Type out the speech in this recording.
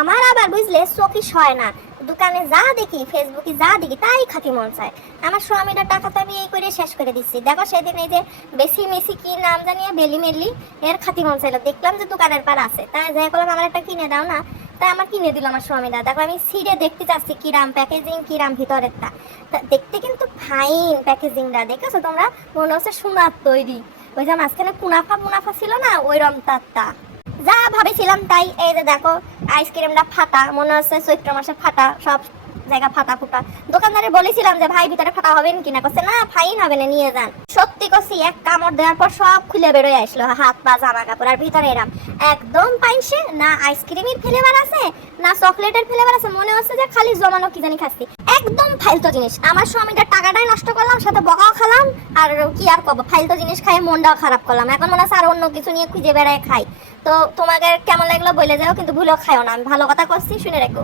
আমার আবার বুঝলে চোখই সয় না, দোকানে যা দেখি ফেসবুকে যা দেখি তাই খাতি মন চায়। আমার স্বামীটা টাকা তো আমি এই করে শেষ করে দিচ্ছি। দেখো সেদিন এই যে বেশি মেসি কি নাম জানিয়ে বেলি মেলি এর খাতি মন চাইলো, দেখলাম যে দোকানের পার আছে, তাই যাই করলাম আমার একটা কিনে দাও না, তাই আমার কিনে দিল আমার স্বামীরা। দেখো আমি ছিঁড়ে দেখতে চাচ্ছি কিরাম প্যাকেজিং কিরাম ভিতরেরটা, দেখতে কিন্তু ফাইন প্যাকেজিংটা, দেখেছো তোমরা? মনে হচ্ছে সোনার তৈরি। ওই যে মাঝখানে মুনাফা মুনাফা ছিল না, ওই রমতারটা যা ভাবেছিলাম তাই। এই যে দেখো আইসক্রিমটা ফাটা, মনে হচ্ছে চৈত্র মাসে ফাটা, সব জায়গা ফাটা ফুটা। দোকানদারে বলেছিলাম যে ভাই ভিতরে ফাটা হবে কিনা, করছে না ফাইন হবে না, নিয়ে যান। সত্যি করছি, এক কামড় দেওয়ার পর সব খুলে বেরোয় আসলো, হাত পা জামা কাপড়, আর ভিতরে এরাম একদম পাইছে না আইসক্রিমের ফ্লেভার আছে না চকলেটের ফ্লেভার আছে, মনে হচ্ছে যে খালি জমানো কি জানি খাচ্ছি। একদম ফালতু জিনিস। আমার স্বামীটার টাকাটাই নষ্ট করলাম, সাথে বকাও খেলাম, আর কি আর করবো, ফালতু জিনিস খাই মনটাও খারাপ করলাম। এখন মনে হচ্ছে আর অন্য কিছু নিয়ে খুঁজে বেড়ায় খাই। তো তোমাদের কেমন লাগলো বলে যাও, কিন্তু ভুলেও খাইও না, আমি ভালো কথা করছি, শুনে রাখো।